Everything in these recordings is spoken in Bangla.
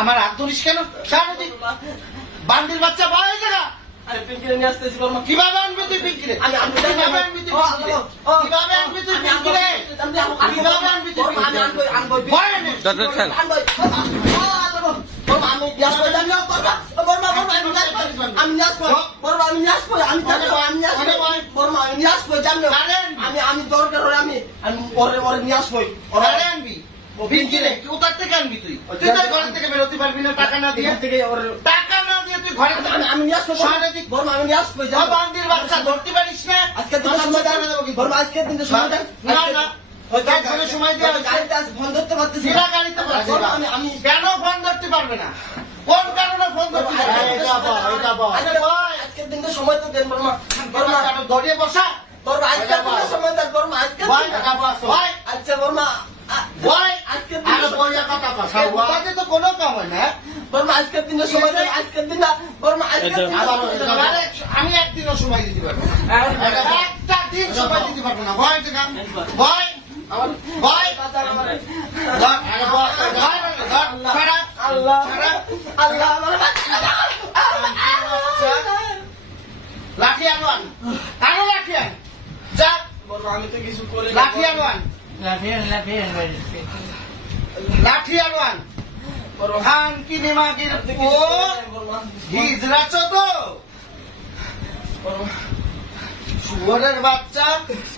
আমার হাত ধরিস কেন? বান্দির বাচ্চা ভয় জায়গা কিভাবে আনবি তুই পিঙ্কিরে? কিভাবে আনবি তুই পিঙ্কিরে? কিভাবে আনবি তুই পিঙ্কিরে? কিভাবে আনবি তুই পিঙ্কিরে? ভয় এনে আমি দরকার হলে আমি নিয়ে আসবো আনবি পিঙ্কিরে। কোথার থেকে আনবি তুই? তুই তো ঘর থেকে বেরোতে পারবি না টাকা না দিয়ে। টাকা না দিয়ে তুই ঘরে আমি নিয়ে আসবো সারাদিন আমি নিয়ে আসবো বান্দির বাচ্চা ধরতে পারিস না। আজকে আজকের দিন সময় দেন না না সময় দেওয়া ফোন ধরতে পারতেছি গাড়িতে আমি কেন ফোন ধরতে পারবে না? কোন কারণে ফোন ধরতে পারবে? আজকের দিনটা সময় তো দেন বর্মা ধরিয়ে বসা আজকের দিনটা সময় দেন বর্মা আজকে আচ্ছা বর্মা তো কোনো কাম হয় না। বর্মা আজকের দিনটা সময় দেন আজকের দিন না বর্মা আমি একদিনও সময় দিতে পারবো না। একটা দিন সময় দিতে পারবো না। ভয় ভয় ভয় আল্লাহ আল্লাহ লাঠি আনোয়ান আনো লাঠি আন যা আমি তো কিছু করে লাঠি আনোয়ান লাঠি আনোয়ান খান কি নেমাগির হিজড়াছ তো শুয়োরের বাচ্চা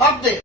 অর্ধেক